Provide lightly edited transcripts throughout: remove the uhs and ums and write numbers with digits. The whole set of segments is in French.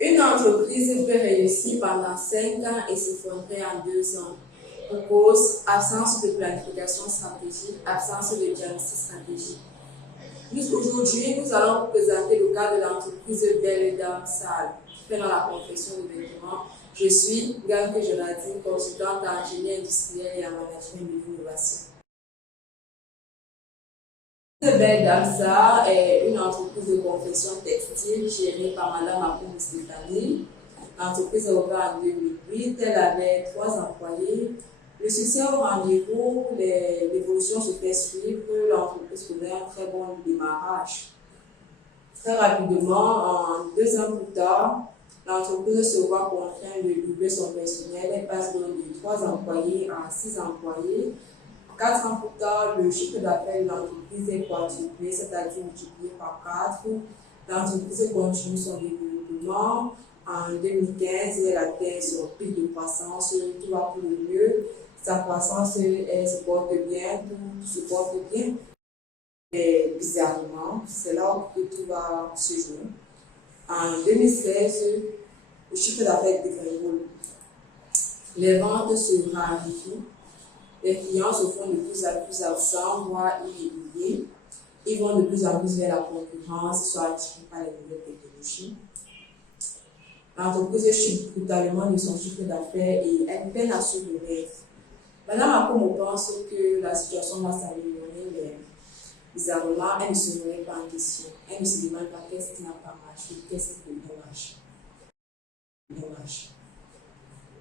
Une entreprise peut réussir pendant 5 ans et s'effondrer en 2 ans. Pour cause, absence de planification stratégique, absence de diagnostic stratégique. Aujourd'hui, nous allons vous présenter le cas de l'entreprise Belle Dame Salle, fait dans la confection de vêtements. Je suis Ganke Jonathan, consultante en ingénierie industrielle et en management de l'innovation. Belle Dame Salle est une entreprise de confection textile gérée par Madame Akoum Stéphanie. L'entreprise est ouverte en 2008, elle avait 3 employés. Le succès au rendez-vous, l'évolution se fait suivre, l'entreprise connaît un très bon démarrage. Très rapidement, en 2 ans plus tard, l'entreprise se voit contrainte de doubler son personnel. Elle passe donc de 3 employés à 6 employés. 4 ans plus tard, le chiffre d'affaires de l'entreprise est quadruplé, c'est-à-dire multiplié par 4. L'entreprise continue son développement. En 2015, elle atteint son pic de croissance, tout va pour le mieux. Sa croissance, elle se porte bien, tout se porte bien. Et bizarrement, c'est là que tout va se jouer. En 2016, le chiffre d'affaires dégringole. Les ventes se raréfient. Les clients se font de plus en plus absents, voire irréguliers. Ils vont de plus en plus vers la concurrence, soit attirés par les nouvelles technologies. L'entreprise chute brutalement de son chiffre d'affaires et elle peine à se remettre. Madame Akoum pense que la situation va s'améliorer, mais bizarrement, elle ne se remet pas en question. Elle ne se demande pas qu'est-ce qui n'a pas marché, qu'est-ce qui peut marcher.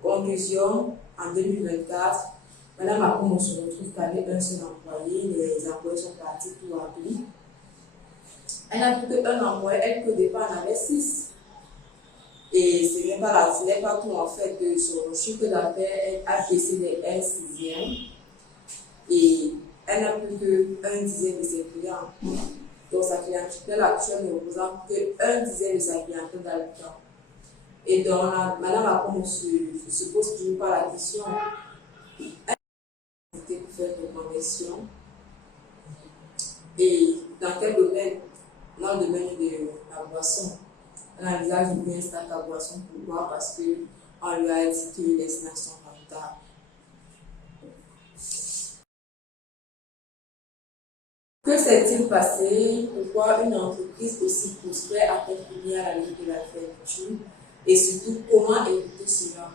Conclusion, en 2024, Madame Akoum se retrouve qu'avec un seul employé, les employés sont partis pour appeler. Elle n'a plus qu'un employé, elle peut dépendre avec 6. Et ce n'est pas tout en fait que son chiffre d'affaires a baissé d'un 1/6. Et elle n'a plus qu'un dixième de ses clients. Donc sa clientèle actuelle ne représente qu'un dixième de sa clientèle dans le temps. Et donc Madame Akoum se pose toujours pas la question. Elle a pour faire une conversion. Et dans quel domaine? Dans le domaine de la boisson. Elle envisage d'ouvrir un stack à boisson. Pourquoi? Parce qu'on lui a dit que les snacks sont rentables. Que s'est-il passé? Pourquoi une entreprise aussi prospère a-t-elle fini à la ligne de la fermeture? Et surtout, comment éviter cela?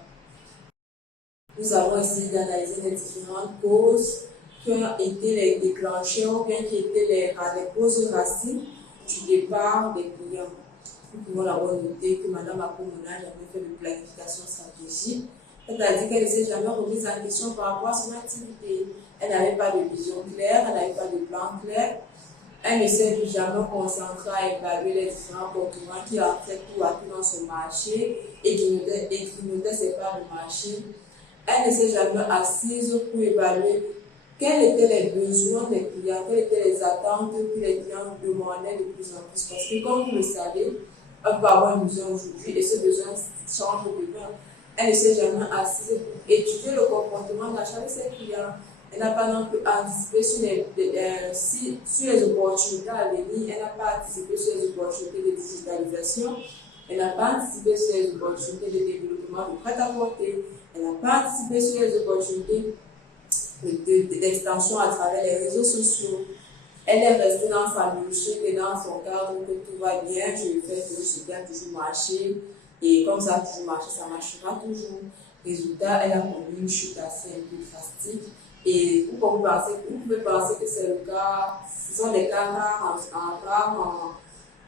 Nous avons essayé d'analyser les différentes causes qui ont été les déclencheurs ou bien qui étaient les causes racines du départ des clients. Nous pouvons d'abord noter que Mme Akoum n'a jamais fait de planification stratégique, c'est-à-dire qu'elle ne s'est jamais remise en question par rapport à son activité. Elle n'avait pas de vision claire, elle n'avait pas de plan clair. Elle ne s'est jamais concentrée à évaluer les différents concurrents qui entraient tout à tout dans son marché et qui notaient ses parts de marché. Elle ne s'est jamais assise pour évaluer quels étaient les besoins des clients, quelles étaient les attentes que les clients demandaient de plus en plus. Parce que comme vous le savez, on peut avoir un besoin aujourd'hui et ce besoin change demain. Elle ne s'est jamais assise pour étudier le comportement d'achat de ses clients. Elle n'a pas non plus anticipé sur les opportunités à venir. Elle n'a pas anticipé sur les opportunités de digitalisation. Elle n'a pas anticipé sur les opportunités de développement de prêt-à-porter. Elle n'a pas anticipé sur les opportunités d'extension à travers les réseaux sociaux. Elle est restée dans sa logique et dans son cadre que tout va bien, je fais que je gagne toujours marché. Et comme ça a toujours marché, ça marchera toujours. Résultat, elle a connu une chute assez un peu drastique. Et vous pouvez penser que c'est le cas, ce sont des cas rares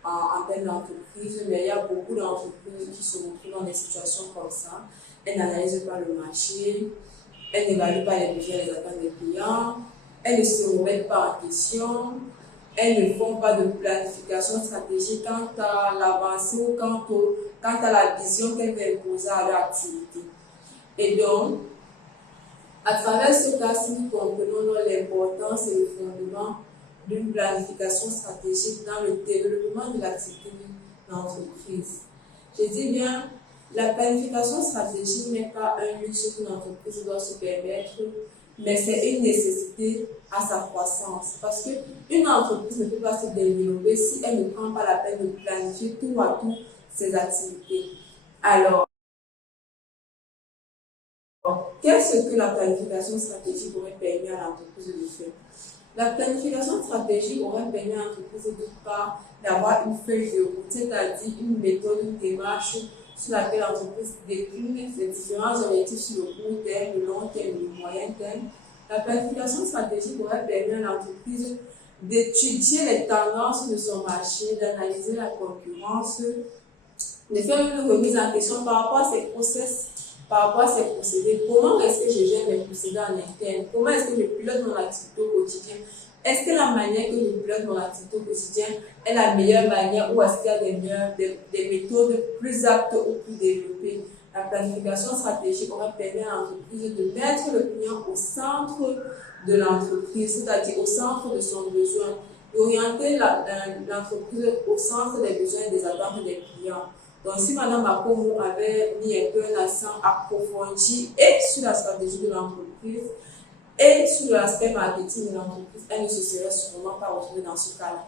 en termes d'entreprise, mais il y a beaucoup d'entreprises qui se retrouvent dans des situations comme ça. Elles n'analysent pas le marché, elles n'évaluent pas les besoins et les attentes des clients, elles ne se remettent pas en question, elles ne font pas de planification stratégique quant à l'avancée ou quant à la vision qu'elles veulent imposer à leur activité. Et donc, à travers ce cas, si nous comprenons l'importance et le fondement d'une planification stratégique dans le développement de l'activité de l'entreprise. Je dis bien, la planification stratégique n'est pas un luxe qu'une entreprise doit se permettre, mais c'est une nécessité à sa croissance. Parce qu'une entreprise ne peut pas se développer si elle ne prend pas la peine de planifier tout à tout ses activités. Alors, qu'est-ce que la planification stratégique aurait permis à l'entreprise de faire? La planification stratégique aurait permis à l'entreprise de part d'avoir une feuille de route, c'est-à-dire une méthode, une démarche sur laquelle l'entreprise décline les différents objectifs sur le court terme, le long terme, le moyen terme. La planification stratégique aurait permis à l'entreprise d'étudier les tendances de son marché, d'analyser la concurrence, de faire une remise en question par rapport à ses process, par rapport à ses procédés. Comment est-ce que je gère mes procédés en interne? Comment est-ce que je pilote mon activité au quotidien? Est-ce que la manière que je pilote mon activité au quotidien est la meilleure manière ou est-ce qu'il y a des méthodes plus aptes ou plus développées? La planification stratégique aurait permis à l'entreprise de mettre le client au centre de l'entreprise, c'est-à-dire au centre de son besoin, d'orienter l'entreprise au centre des besoins et des attentes des clients. Donc, si Mme Akomo avait mis un peu un accent approfondi et sur la stratégie de l'entreprise et sur l'aspect marketing de l'entreprise, elle ne se serait sûrement pas retrouvée dans ce cas-là.